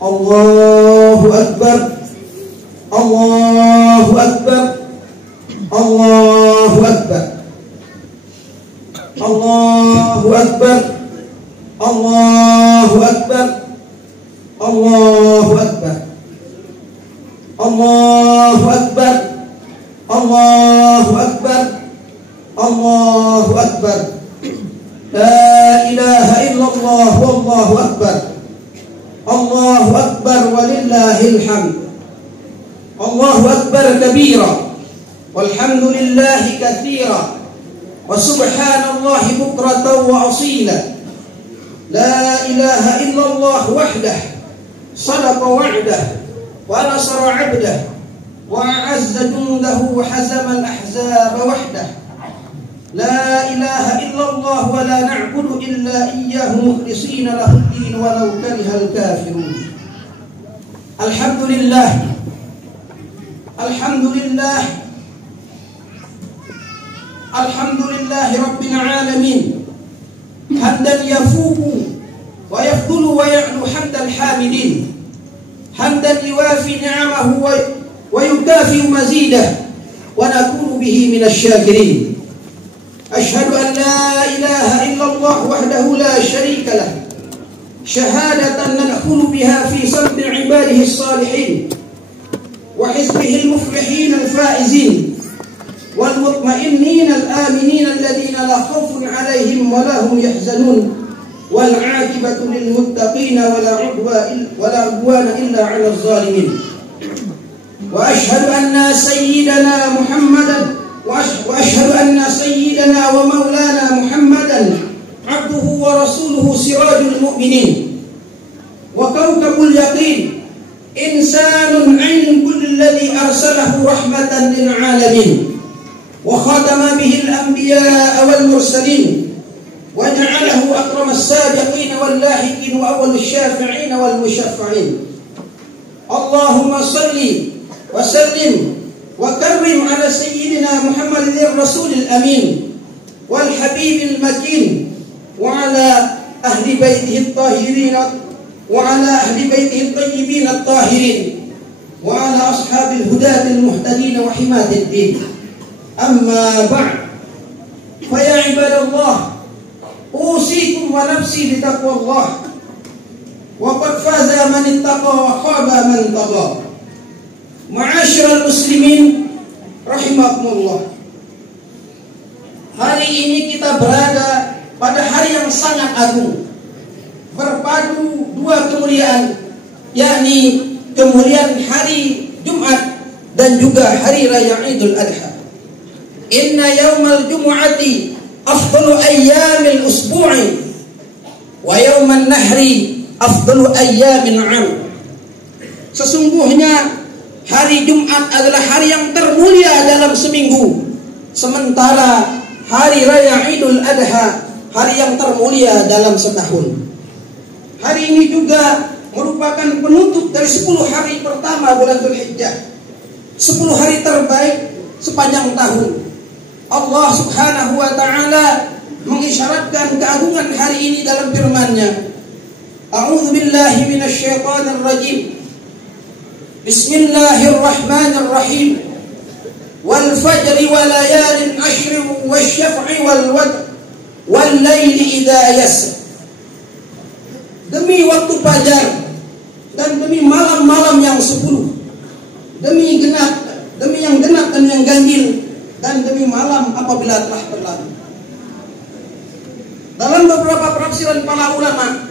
Allahu Akbar, Allahu Akbar, Allahu Akbar, Allahu Akbar, Allahu Akbar, Allahu Akbar, Allahu Akbar, Allahu Akbar, Allahu Akbar. La ilaha illallah wallahu akbar. Allahu akbar walillahil hamd. Allahu akbar kabira walhamdulillahi katsira wa subhanallahi bukratan wa asila. La ilaha illallah wahdah sadaqa wa'dah wa nasara 'abdah wa a'azza jundahu wa hazama al-ahzaba wahdah. La ilaha illallah wa la na'budu illa iyyahu mukhlishina lahu ad-din walau karihal kafirun. Alhamdulillah, alhamdulillah, alhamdulillahi rabbil alamin. Hamdan yafuqu wa yafdulu wa ya'lu hamdal hamidin. Hamdan yuwafi ni'amahu wa yukafi mazidah wa nakunu bihi minasy syakirin. أشهد أن لا إله إلا الله وحده لا شريك له شهادة ندخل بها في صلب عباده الصالحين وحزبه المفلحين الفائزين والمطمئنين الآمنين الذين لا خوف عليهم ولا هم يحزنون والعاقبة للمتقين ولا عدوان إلا على الظالمين. وأشهد أن سيدنا محمدا وأشهد أن سيدنا ومولانا محمدا عبده ورسوله سراج المؤمنين وكوكب اليقين إنسان عين كل الذي أرسله رحمة للعالمين وخاتم به الأنبياء والمرسلين وجعله أكرم السابقين واللاحقين وأول الشافعين والمشفعين. اللهم صل وسلم وكرم على سيدنا محمد الرسول الأمين والحبيب المكين وعلى أهل بيته الطاهرين وعلى أهل بيته الطيبين الطاهرين وعلى أصحاب الهداة المهتدين وحماة الدين. أما بعد فيا عباد الله أوصيكم ونفسي بتقوى الله وقد فاز من اتقى وخاب من طغى. Ma'asyiral muslimin rahimakumullah. Hari ini kita berada pada hari yang sangat agung, berpadu dua kemuliaan, yakni kemuliaan hari Jumat dan juga hari raya Idul Adha. Inna yaumal jumu'ati afdalu ayyamil usbu'i wa yauman nahri afdalu ayyamin 'am. Sesungguhnya hari Jumat adalah hari yang termulia dalam seminggu, sementara hari raya Idul Adha hari yang termulia dalam setahun. Hari ini juga merupakan penutup dari 10 hari pertama bulan Dzulhijjah, 10 hari terbaik sepanjang tahun. Allah Subhanahu wa taala mengisyaratkan keagungan hari ini dalam firman-Nya. A'udzu billahi minasy syaithanir rajim. Bismillahirrahmanirrahim. Wal fajri wa layalin ashrin wasyaf'i wal wadr wal laili idza yasr. Demi waktu fajar dan demi malam-malam yang 10, demi yang genap dan yang ganjil, dan demi malam apabila telah berlalu. Dalam beberapa penafsiran para ulama,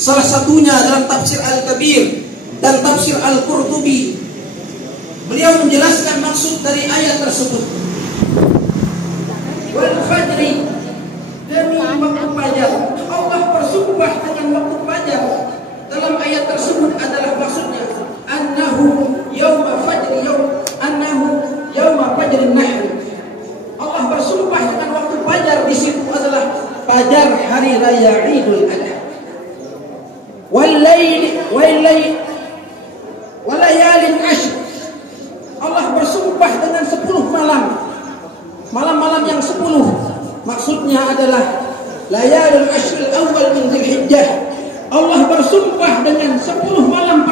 salah satunya dalam tafsir Al-Kabir dan tafsir Al-Qurtubi, beliau menjelaskan maksud dari ayat tersebut. Wal fajri, demi waktu fajar. Allah bersumpah dengan waktu fajar. Dalam ayat tersebut adalah maksudnya annahu yauma fajri yauma fajrin nahr. Allah bersumpah dengan waktu fajar di situ adalah fajar hari raya Idul Adha. Wal layalin ashr. Allah bersumpah dengan 10 malam. Malam-malam yang 10. Maksudnya adalah layalul ashr al-awwal min Dzulhijjah. Allah bersumpah dengan 10 malam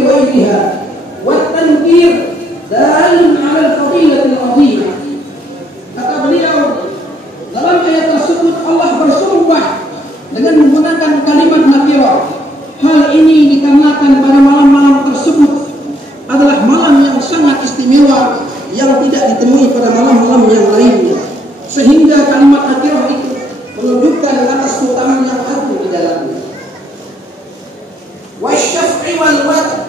بغيرها والتنكير دال على الفضيلة العظيمة. Kata beliau, dalam ayat tersebut Allah bersumpah dengan menggunakan kalimat nakirah. Hal ini dikarenakan pada malam-malam tersebut adalah malam yang sangat istimewa yang tidak ditemui pada malam-malam yang lainnya, sehingga kalimat nakirah itu menunjukkan atas keutamaan yang agung di dalamnya. Wasyaf'i wal watr,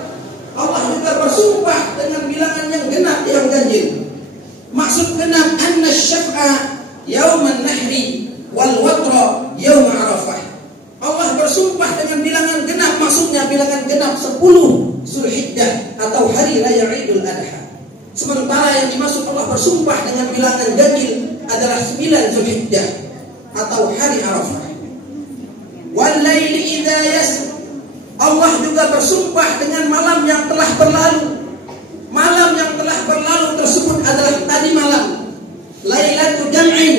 Allah juga bersumpah dengan bilangan yang genap yang ganjil. Maksud genap anna syaf'a yauman nahri wal watra yaum arafah. Allah bersumpah dengan bilangan genap, maksudnya bilangan genap 10 Zulhijjah atau hari raya Idul Adha. Sementara yang dimaksud Allah bersumpah dengan bilangan ganjil adalah 9 Zulhijjah atau hari Arafah. Wal laili idza yasr, Allah juga bersumpah dengan malam yang telah berlalu. Malam yang telah berlalu tersebut adalah tadi malam Lailatul Jam'in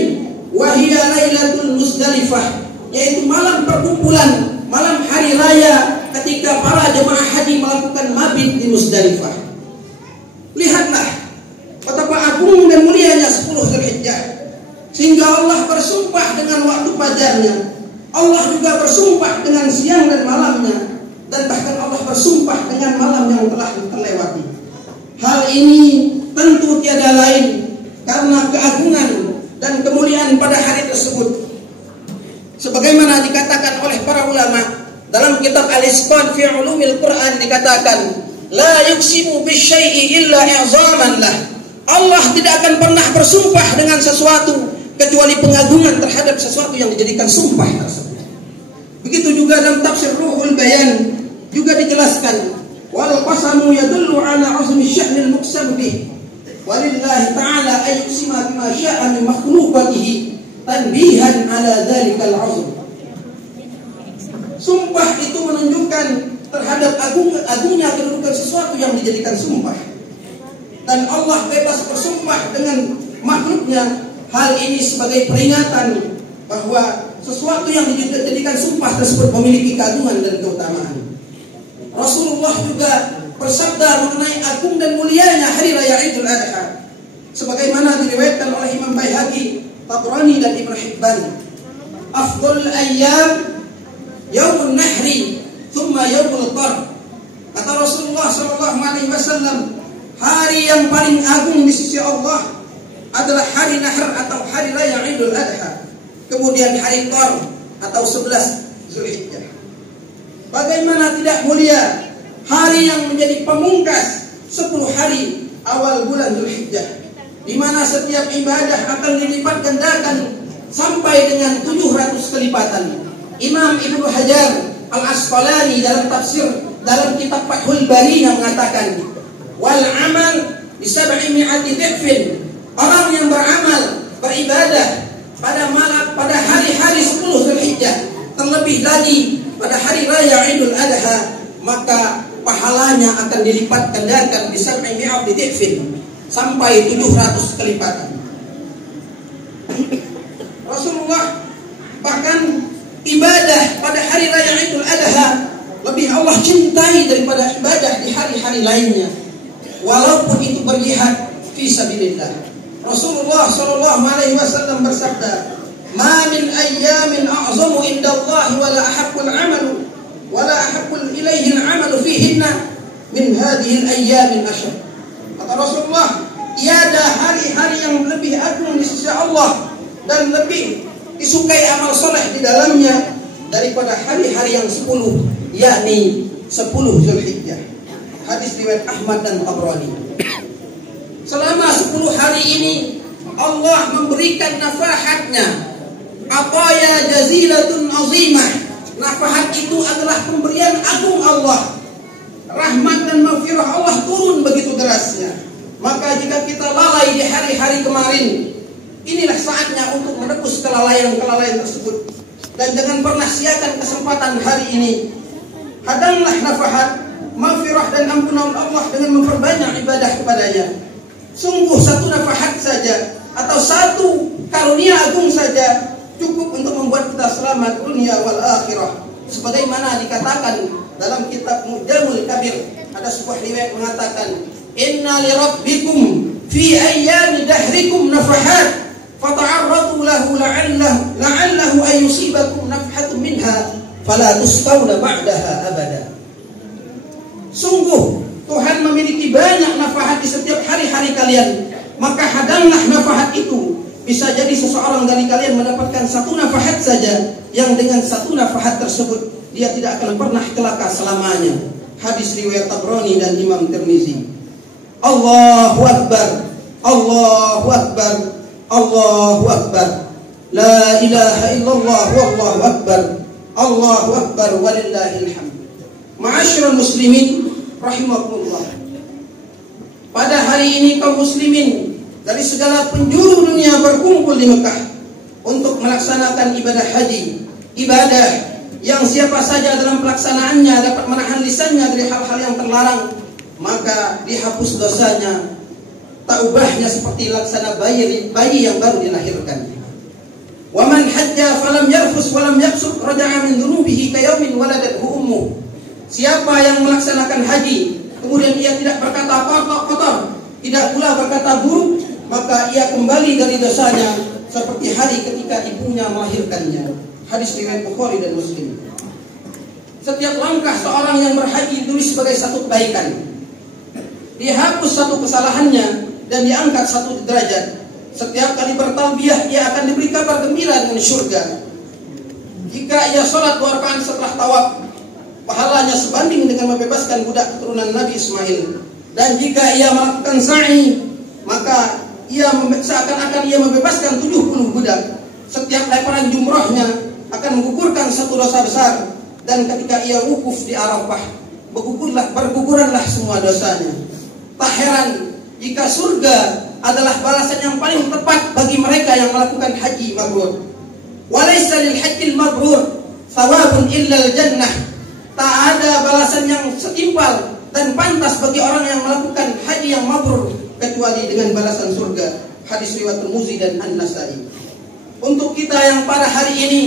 wa hiya Lailatul Muzdalifah, yaitu malam perkumpulan, malam hari raya ketika para jemaah haji melakukan mabit di Muzdalifah. Lihatlah betapa agung dan mulianya 10 Zulhijjah, sehingga Allah bersumpah dengan waktu fajarnya. Allah juga bersumpah dengan siang dan malamnya, dan bahkan Allah bersumpah dengan malam yang telah terlewati. Hal ini tentu tiada lain karena keagungan dan kemuliaan pada hari tersebut. Sebagaimana dikatakan oleh para ulama dalam kitab Al-Isqan fi Ulumil Quran, dikatakan la yuqsimu bisyai'i illa i'zaman lah. Allah tidak akan pernah bersumpah dengan sesuatu kecuali pengagungan terhadap sesuatu yang dijadikan sumpah tersebut. Begitu juga dalam tafsir Ruhul Bayan juga dijelaskan wal qasamu yadullu ala 'azmi sya'nil muqsam bih walillahi ta'ala ayyusima bima sya'a min makhluqatihi tanbihan ala dzalikal 'azm. Sumpah itu menunjukkan terhadap agungnya kedudukan sesuatu yang dijadikan sumpah, dan Allah bebas bersumpah dengan makhluknya. Hal ini sebagai peringatan bahwa sesuatu yang dijadikan sumpah tersebut memiliki keagungan dan keutamaan. Rasulullah juga bersabda mengenai agung dan mulianya hari raya Idul Adha, sebagaimana diriwayatkan oleh Imam Baihaqi, Tabrani dan Ibnu Hibban. Afdhalul ayyam yaumun nahri thumma yaumul qar. Kata Rasulullah sallallahu alaihi wasallam, hari yang paling agung di sisi Allah adalah hari Nahr atau hari raya Idul Adha, kemudian hari Qar atau 11 Zulhijjah. Bagaimana tidak mulia hari yang menjadi pemungkas 10 hari awal bulan Zulhijjah, di mana setiap ibadah akan dilipat gandakan sampai dengan 700 kelipatan. Imam Ibnu Hajar Al-Asqalani dalam tafsir dalam kitab Fathul Bari yang mengatakan wal amal bi 700 dhifin, orang yang beramal beribadah pada hari-hari 10 Zulhijjah, terlebih lagi pada hari raya Idul Adha, maka pahalanya akan dilipat gandakan di 700 dhifin sampai 700 kelipatan. Rasulullah bahkan ibadah pada hari raya Idul Adha lebih Allah cintai daripada ibadah di hari-hari lainnya, walaupun itu berjihad fi sabilillah. Rasulullah sallallahu alaihi wasallam bersabda, "Ma min ayyamin a'zamu indallahi wa la ahabbul 'amalu wa la ahabbul ilaihi al-'amalu fihinna min hadhihi al-ayyamin asyad." Kata Rasulullah, tiada hari-hari yang lebih agung di sisi Allah dan lebih disukai amal soleh di dalamnya daripada hari-hari yang 10, yakni 10 Zulhijjah. Hadis riwayat Ahmad dan Tabrani. Selama 10 hari ini Allah memberikan nafahatnya, ataya jazilatun azimah. Nafahat itu adalah pemberian agung Allah. Rahmat dan maghfirah Allah turun begitu derasnya. Maka jika kita lalai di hari-hari kemarin, inilah saatnya untuk menebus kelalaian-kelalaian tersebut. Dan jangan pernah sia-siakan kesempatan hari ini. Hadanglah nafahat, maghfirah dan ampunan Allah dengan memperbanyak ibadah kepadanya. Sungguh satu nafahat saja atau satu karunia agung saja cukup untuk membuat kita selamat dunia wal akhirah. Sebagaimana dikatakan dalam kitab Mu'jamul Kabir ada sebuah riwayat mengatakan, "Inna li rabbikum fi ayyami dahrikum nafahat fata'arradu lahu la'allahu an yusibakum nafhatun minha fala tusqawna ba'daha abada." Sungguh Tuhan memiliki banyak nafahat di setiap hari-hari kalian, maka hadanglah nafahat itu. Bisa jadi seseorang dari kalian mendapatkan satu nafahat saja, yang dengan satu nafahat tersebut dia tidak akan pernah celaka selamanya. Hadis riwayat Tabrani dan Imam Tirmizi. Allahu Akbar, Allahu Akbar, Allahu Akbar. La ilaha illallah wallahu akbar. Allahu Akbar walillahil hamd. Ma'asyiral muslimin rahimakumullah. Pada hari ini kaum muslimin dari segala penjuru dunia berkumpul di Mekah untuk melaksanakan ibadah haji, ibadah yang siapa saja dalam pelaksanaannya dapat menahan lisannya dari hal-hal yang terlarang, maka dihapus dosanya, taubahnya seperti laksana bayi yang baru dilahirkan. Wa man hajja falam yarfus walam yafsuq raja'a min dhunubihi ka yaumin waladathu ummuh. Siapa yang melaksanakan haji kemudian ia tidak berkata kotor, tidak pula berkata buruk, maka ia kembali dari dosanya seperti hari ketika ibunya melahirkannya. Hadis riwayat Bukhari dan Muslim. Setiap langkah seorang yang berhaji ditulis sebagai satu kebaikan, dihapus satu kesalahannya dan diangkat satu derajat. Setiap kali bertalbiyah ia akan diberi kabar gembira dengan surga. Jika ia sholat 2 rakaat setelah tawaf, pahalanya sebanding dengan membebaskan budak keturunan Nabi Ismail. Dan jika ia melakukan sa'i, maka ia seakan-akan ia membebaskan 70 budak. Setiap lemparan jumrahnya akan menggugurkan satu dosa besar. Dan ketika ia wukuf di Arafah, berguguranlah semua dosanya. Tak heran jika surga adalah balasan yang paling tepat bagi mereka yang melakukan haji mabrur. Walaysa lil hajjil mabrur thawabun illa al jannah. Tak ada balasan yang setimpal dan pantas bagi orang yang melakukan haji yang mabrur kecuali dengan balasan surga. Hadis riwayat Tirmizi dan An-Nasa'i. Untuk kita yang pada hari ini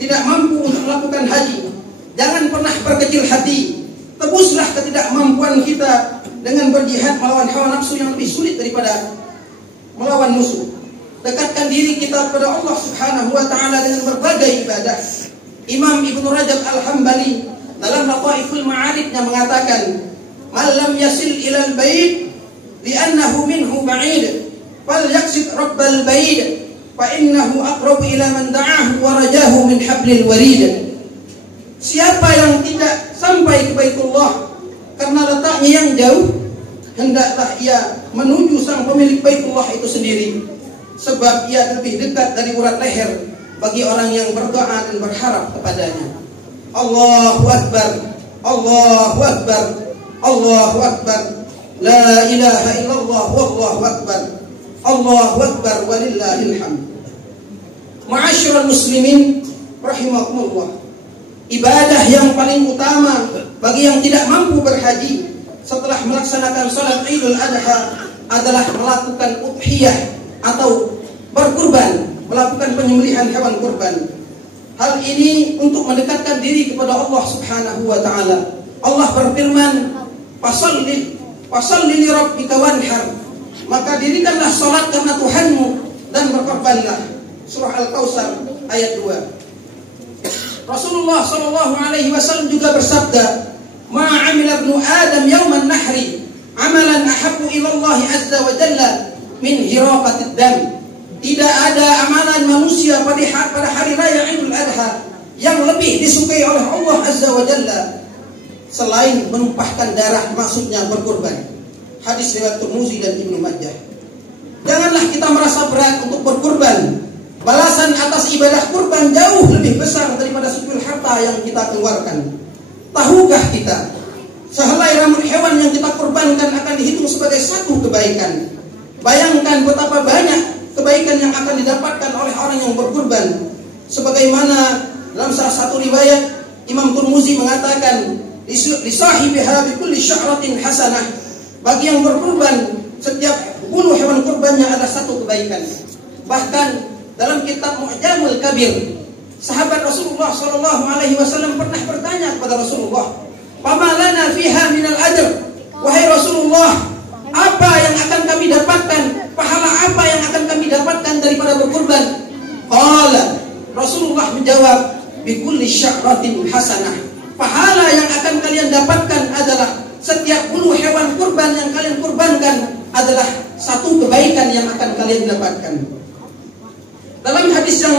tidak mampu untuk melakukan haji, jangan pernah berkecil hati. Tebuslah ketidakmampuan kita dengan berjihad melawan hawa nafsu yang lebih sulit daripada melawan musuh. Dekatkan diri kita kepada Allah Subhanahu wa taala dengan berbagai ibadah. Imam Ibnu Rajab Al-Hambali dalam Lataiful Ma'arifnya mengatakan, "Man lam yasil ilal bait li'annahu minhu ba'id, fal yaqsid rabbal bait fa innahu aqrabu ila man da'ahu wa rajahu min hablil warid." Siapa yang tidak sampai ke Baitullah karena letaknya yang jauh, hendaklah ia menuju sang pemilik Baitullah itu sendiri, sebab ia lebih dekat dari urat leher bagi orang yang berdoa dan berharap kepadanya. Allahu Akbar, Allahu Akbar, Allahu Akbar, la ilaha illallah wallahu akbar, Allahu Akbar walillahil hamd. Ma'asyiral muslimin rahimakumullah. Ibadah yang paling utama bagi yang tidak mampu berhaji setelah melaksanakan salat Idul Adha adalah melakukan udhiyah atau berkurban, melakukan penyembelihan hewan kurban. Hal ini untuk mendekatkan diri kepada Allah Subhanahu wa taala. Allah berfirman, "Fasholli li rabbika wanhar." Maka dirikanlah salat karena Tuhanmu dan berkorbanlah. Surah Al-Kautsar ayat 2. Rasulullah sallallahu alaihi wasallam juga bersabda, "Ma 'amila ibnu Adam yauman nahri 'amalan ahabbu ila Allah azza wa jalla min hiraqatid dam." Tidak ada amalan manusia pada hari raya Idul Adha yang lebih disukai oleh Allah azza wa jalla selain menumpahkan darah, maksudnya berkurban. Hadis riwayat Tirmizi dan Ibnu Majah. Janganlah kita merasa berat untuk berkurban. Balasan atas ibadah kurban jauh lebih besar daripada secuil harta yang kita keluarkan. Tahukah kita, sehelai rambut hewan yang kita kurbankan akan dihitung sebagai satu kebaikan. Bayangkan betapa banyak kebaikan yang akan didapatkan oleh orang yang berkurban. Sebagaimana dalam salah satu riwayat Imam Tirmizi mengatakan, "Li sahibiha bi kulli sya'ratin hasanah." Bagi yang berkurban, setiap bulu hewan kurbannya ada satu kebaikan. Bahkan dalam kitab Mu'jamul Kabir, sahabat Rasulullah sallallahu alaihi wasallam pernah bertanya kepada Rasulullah, Fama lana fiha minal ajr. Wahai Rasulullah, apa yang akan kami dapatkan? Pahala apa yang akan kami dapatkan daripada berkurban? Qala, Rasulullah menjawab, bikulli sya'ratin hasanah. Pahala yang akan kalian dapatkan adalah setiap bulu hewan kurban yang kalian kurbankan adalah satu kebaikan yang akan kalian dapatkan. Dalam hadis yang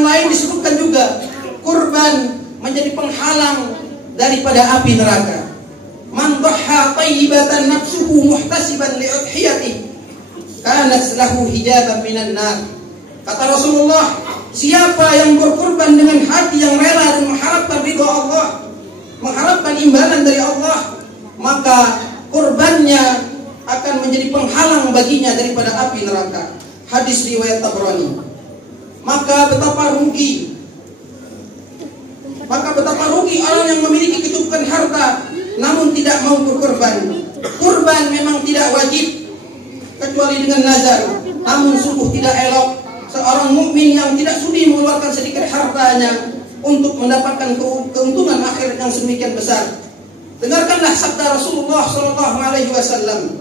lain disebutkan juga kurban menjadi penghalang daripada api neraka. Man dhaha tayyibatan nafsuhu muhtasiban li'udhiyatihi kanat lahu hijaban minan nar. Kata Rasulullah, siapa yang berkurban dengan hati yang rela dan mengharapkan ridha Allah, mengharapkan imbalan dari Allah, maka kurbannya akan menjadi penghalang baginya daripada api neraka. Hadis riwayat Tabrani. Maka betapa rugi orang yang memiliki kecukupan harta namun tidak mau berkorban. Kurban memang tidak wajib kecuali dengan nazar, namun sungguh tidak elok seorang mukmin yang tidak sudi mengeluarkan sedikit hartanya untuk mendapatkan keuntungan akhir yang sedemikian besar. Dengarkanlah sabda Rasulullah sallallahu alaihi wasallam,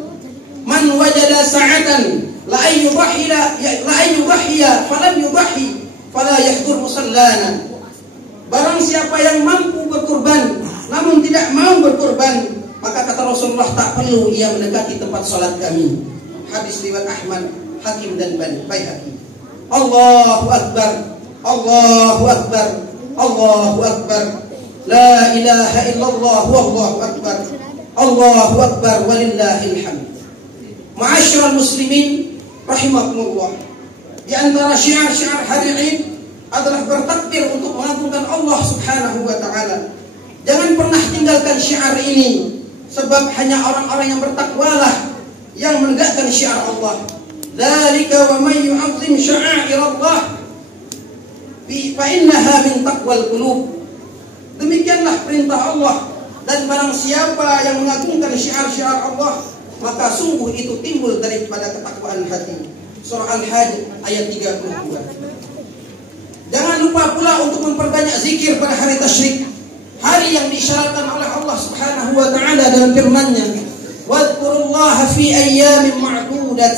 "Man wajada sa'atan la ayyudhiya falam yudhi fala yahdur musallana." Barang siapa yang mampu berkurban namun tidak mau berkurban, maka kata Rasulullah, tak perlu ia mendekati tempat salat kami. Hadis riwayat Ahmad, Hakim dan Baihaqi. Allahu akbar, Allahu akbar, Allahu akbar. La ilaha illallah wallahu akbar. Allahu akbar walillahil hamd. Ma'asyiral muslimin rahimakumullah. Di antara syiar-syiar hari Id adalah bertakbir untuk mengagungkan Allah Subhanahu wa taala. Jangan pernah tinggalkan syiar ini, sebab hanya orang-orang yang bertakwalah yang menegakkan syiar Allah. Dzalika wa may yu'azzim sya'airallah fa innaha min taqwal qulub. Demikianlah perintah Allah, dan barang siapa yang mengagungkan syiar-syiar Allah, maka sungguh itu timbul daripada ketakwaan hati. Surah Al-Hajj ayat 32. Jangan lupa pula untuk memperbanyak zikir pada hari tasyrik, hari yang diisyaratkan oleh Allah Subhanahu wa taala dalam firman-Nya, "Wadhkurullaha fi ayyamin ma'dudat."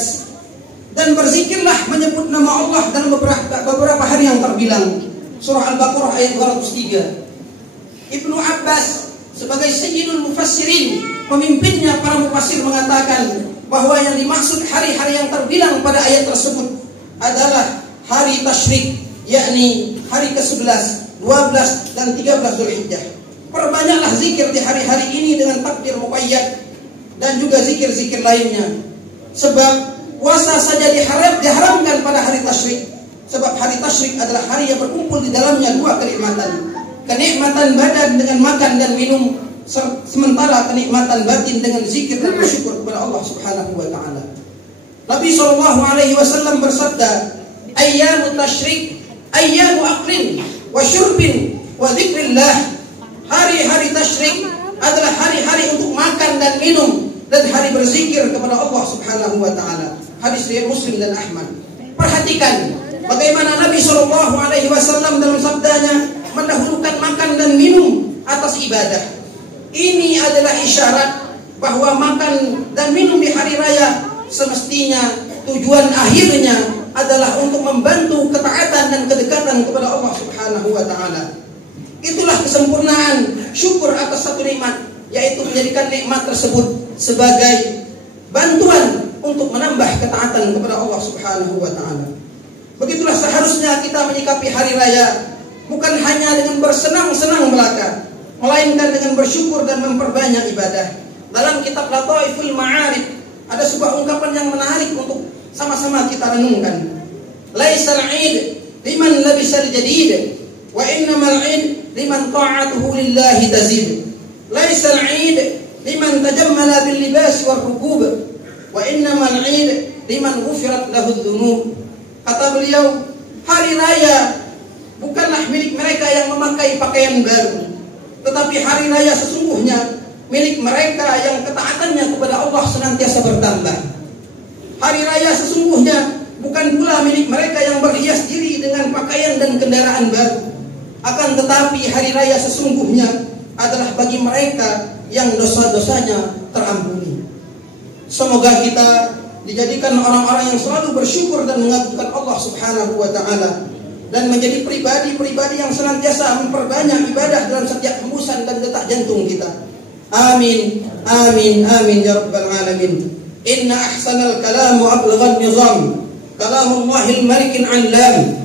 Dan berzikirlah menyebut nama Allah dalam beberapa hari yang terbilang. Surah Al-Baqarah ayat 203. Ibnu Abbas sebagai sayyidul mufassirin, pemimpinnya para mufassir, mengatakan bahwa yang dimaksud hari-hari yang terbilang pada ayat tersebut adalah hari tasyrik, yakni hari ke-11, 12 dan 13 Dzulhijjah. Perbanyaklah zikir di hari-hari ini dengan takbir muqayyad dan juga zikir-zikir lainnya. Sebab puasa saja diharamkan pada hari tasyrik. Sebab hari tasyrik adalah hari yang berkumpul di dalamnya dua kenikmatan. Kenikmatan badan dengan makan dan minum, sementara kenikmatan batin dengan zikir dan bersyukur kepada Allah Subhanahu wa taala. Nabi sallallahu alaihi wasallam bersabda, "Ayyamut tasyrik ayyamu aklin wa syurbin wa dzikrillah." Hari-hari tasyrik adalah hari-hari untuk makan dan minum dan hari berzikir kepada Allah Subhanahu wa taala. Hadis riwayat Muslim dan Ahmad. Perhatikan bagaimana Nabi sallallahu alaihi wasallam dalam sabdanya mendahulukan makan dan minum atas ibadah. Ini adalah isyarat bahwa makan dan minum di hari raya semestinya tujuan akhirnya adalah untuk membantu ketaatan dan kedekatan kepada Allah Subhanahu wa taala. Itulah kesempurnaan syukur atas satu nikmat, yaitu menjadikan nikmat tersebut sebagai bantuan untuk menambah ketaatan kepada Allah Subhanahu wa taala. Begitulah seharusnya kita menyikapi hari raya, bukan hanya dengan bersenang-senang belaka, melainkan dengan bersyukur dan memperbanyak ibadah. Dalam kitab Lataiful Ma'arif ada sebuah ungkapan yang menarik untuk sama-sama kita renungkan. Laisal 'id liman labisal jadid, wa innamal 'id liman ta'atuhu lillahi tazid. Laisal 'id liman tajammala bil libas war rukub, wa innamal 'id liman ghufirat lahu dzunub. Kata beliau, hari raya bukanlah milik mereka yang memakai pakaian baru, tetapi hari raya sesungguhnya milik mereka yang ketaatannya kepada Allah senantiasa bertambah. Hari raya sesungguhnya bukan pula milik mereka yang berhias diri dengan pakaian dan kendaraan baru. Akan tetapi hari raya sesungguhnya adalah bagi mereka yang dosa-dosanya terampuni. Semoga kita dijadikan orang-orang yang selalu bersyukur dan mengagungkan Allah Subhanahu wa taala, dan menjadi pribadi-pribadi yang senantiasa memperbanyak ibadah dalam setiap hembusan dan detak jantung kita. Amin, amin, amin ya rabbal alamin. Inna ahsanal kalam wa ablaghan nizam kalamullahil malikil allam.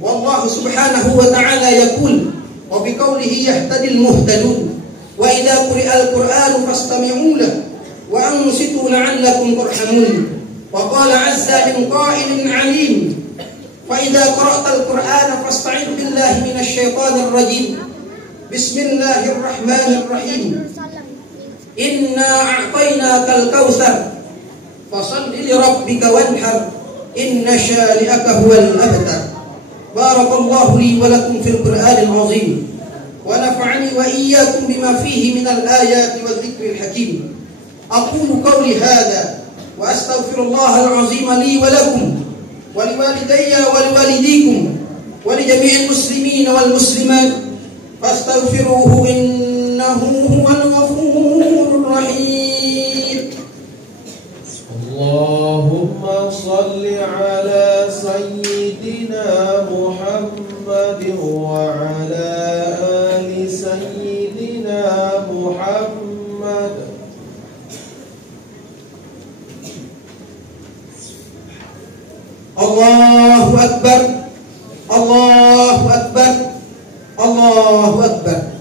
Wallahu subhanahu wa ta'ala yaqul wa biqaulihi yahtadil muhtadun wa idza quri'al qur'anu fastami'u lahu wa ansitu la'allakum turhamun. Wa qala 'azza min qa'ilin 'alim fa idza qara'tal qur'ana fasta'id billahi minasy syaithanir rajim. Bismillahir rahmanir rahim. Inna a'tainakal kautsar fashalli li rabbika wanhar inna syani'aka huwal abtar. Barakallahu li wa lakum fil Qur'anil azim wa nafa'ani wa iyyakum bima fihi minal ayati wadh-dhikril hakim. Aqulu qawli hadha wa astaghfirullahal azim li wa lakum wa liwalidayya wa liwalidikum wa li jami'il muslimin wal muslimat fastaghfiruhu innahu huwal ghafurur rahim. Allahumma salli ala sayyidina Muhammad wa ala ali sayyidina Muhammad. Allahu akbar, Allahu akbar, Allahu akbar,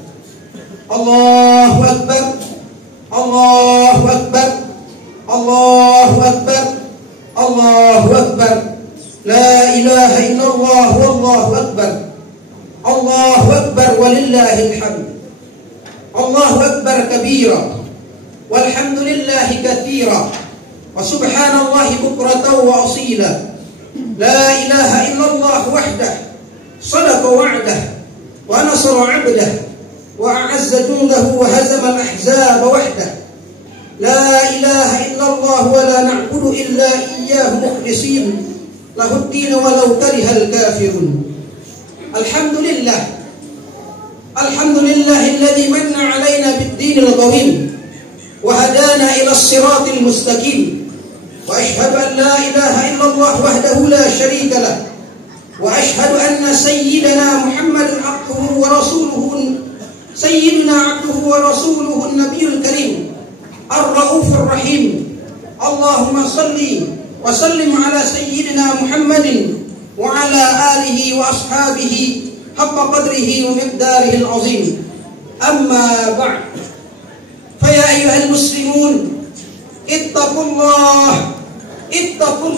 Allahu akbar, Allahu akbar, Allahu akbar, Allahu akbar. La ilaha illallah wallahu akbar. Allahu akbar walillahil hamd. Allahu akbar kabira walhamdulillahi katsira wa subhanallahi bukratan wa asila. La ilaha illallah wahdah sadaqa wa'dah wa nasara 'abdah wa a'azza jundahu wa hazama al-ahzaba wahdah. La ilaha illallah wa la na'budu illa iyyahu mukhlishin lahu ad-din walau karihal kafirun. Alhamdulillah, alhamdulillah alladhi manna 'alaina bid-din al-qawim wa hadana ila as-siratil mustaqim. وأشهد أن لا إله إلا الله وحده لا شريك له وأشهد أن سيدنا محمد عبده ورسوله النبي الكريم الرؤوف الرحيم. اللهم صل وسلم على سيدنا محمد وعلى آله وأصحابه حق قدره ومقداره العظيم. أما بعد، فيا أيها المسلمون اتقوا الله اتقوا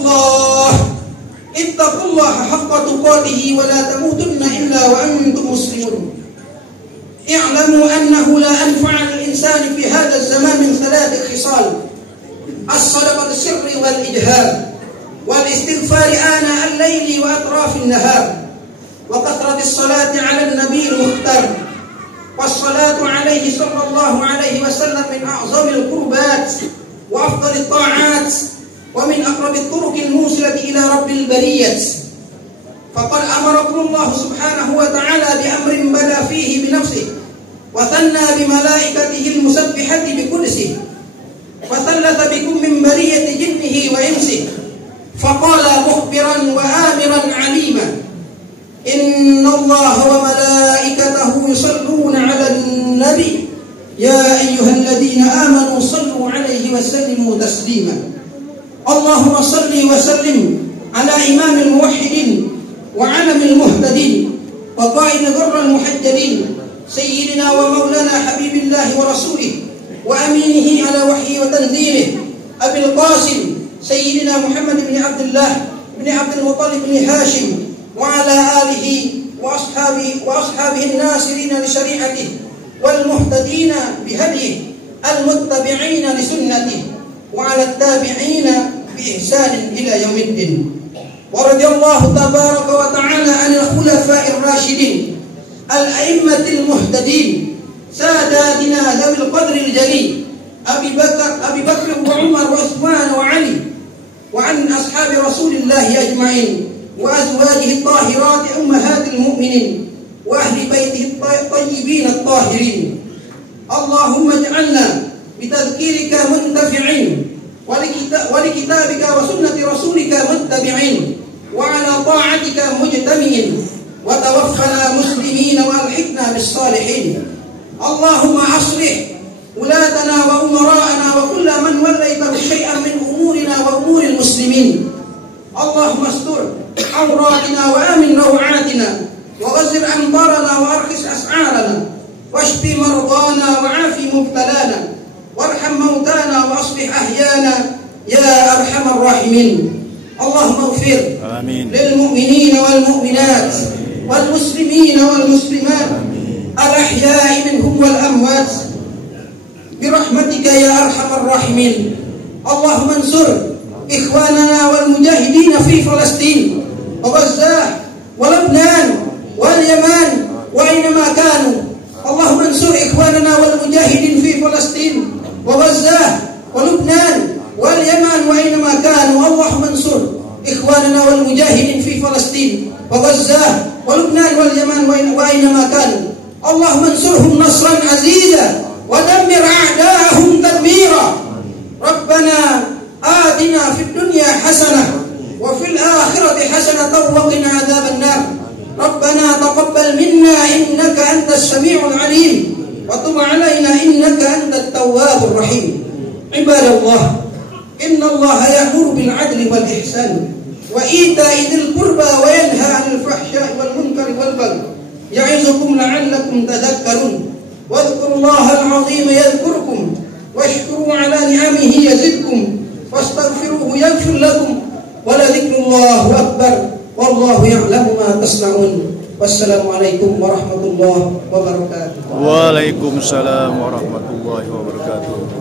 الله حق تقاته ولا تموتن إلا وأنتم مسلمون. اعلموا أنه لا أنفع للإنسان في هذا الزمان من ثلاث خصال: الصدقة السر والإجهار والاستغفار آناء الليل وأطراف النهار وكثرة الصلاة على النبي المختار. والصلاة عليه صلى الله عليه وسلم من أعظم القربات وأفضل الطاعات ومن أقرب الطرق الموصلة إلى رب البرية. فقد أمركم الله سبحانه وتعالى بأمر بدا فيه بنفسه وثنى بملائكته المسبحة بقدسه وثلث بكم من برية جنه وإنسه فقال مخبرا وآمرا عليما: إن الله وملائكته يصلون على النبي يا أيها الذين آمنوا صلوا عليه وسلموا تسليما. اللهم صل وسلم على إمام الموحدين وعلم المهتدين وقائد غر المحجلين سيدنا ومولانا حبيب الله ورسوله وأمينه على وحيه وتنزيله أبي القاسم سيدنا محمد بن عبد الله بن عبد المطلب بن هاشم وعلى آله وأصحابه الناصرين لشريعته والمهتدين بهديه المتبعين لسنته وعلى التابعين بإحسان إلى يوم الدين. ورضي الله تبارك وتعالى عن الخلفاء الراشدين الأئمة المهتدين ساداتنا ذوي القدر الجليل أبي بكر وعمر وعثمان وعلي، وعن أصحاب رسول الله أجمعين وأزواجه الطاهرات أمهات المؤمنين وأهل بيته الطيبين الطاهرين. اللهم اجعلنا بتذكيرك منتفعين ولكتابك وسنة رسولك متبعين وعلى طاعتك مجتمعين وتوفنا مسلمين وألحقنا بالصالحين. اللهم أصلح ولاتنا وأمراءنا وكل من وليته شيئا من أمورنا وأمور المسلمين. اللهم استر عوراتنا وآمن روعاتنا وغزر أمطارنا وأرخص أسعارنا واشف مرضانا وعاف مبتلانا وارحم موتانا وأصلح أحيانا يا أرحم الراحمين. اللهم اغفر للمؤمنين والمؤمنات والمسلمين والمسلمات الأحياء منهم والأموات برحمتك يا أرحم الراحمين. اللهم انصر إخواننا والمجاهدين في فلسطين وغزة ولبنان واليمن وأينما كانوا. اللهم انصر إخواننا والمجاهدين في فلسطين وغزة ولبنان واليمن وأينما كانوا. اللهم انصر إخواننا والمجاهدين في فلسطين وغزة ولبنان واليمن وأينما كانوا. اللهم انصرهم نصرا عزيزا ودمر أعداءهم تدميرا. ربنا آتنا في الدنيا حسنة وفي الآخرة حسنة وقنا عذاب النار. ربنا تقبل منا إنك أنت السميع العليم وتب علينا إنك أنت التواب الرحيم. عباد الله، إن الله يأمر بالعدل والإحسان وإيتاء ذي القربى وينهى عن الفحشاء والمنكر والبغي يعظكم لعلكم تذكرون. واذكروا الله العظيم يذكركم واشكروا على نعمه يزدكم واستغفروه يغفر لكم ولذكر الله أكبر والله يعلم ما تصنعون. والسلام عليكم ورحمة الله وبركاته. Waalaikumsalam warahmatullahi wabarakatuh.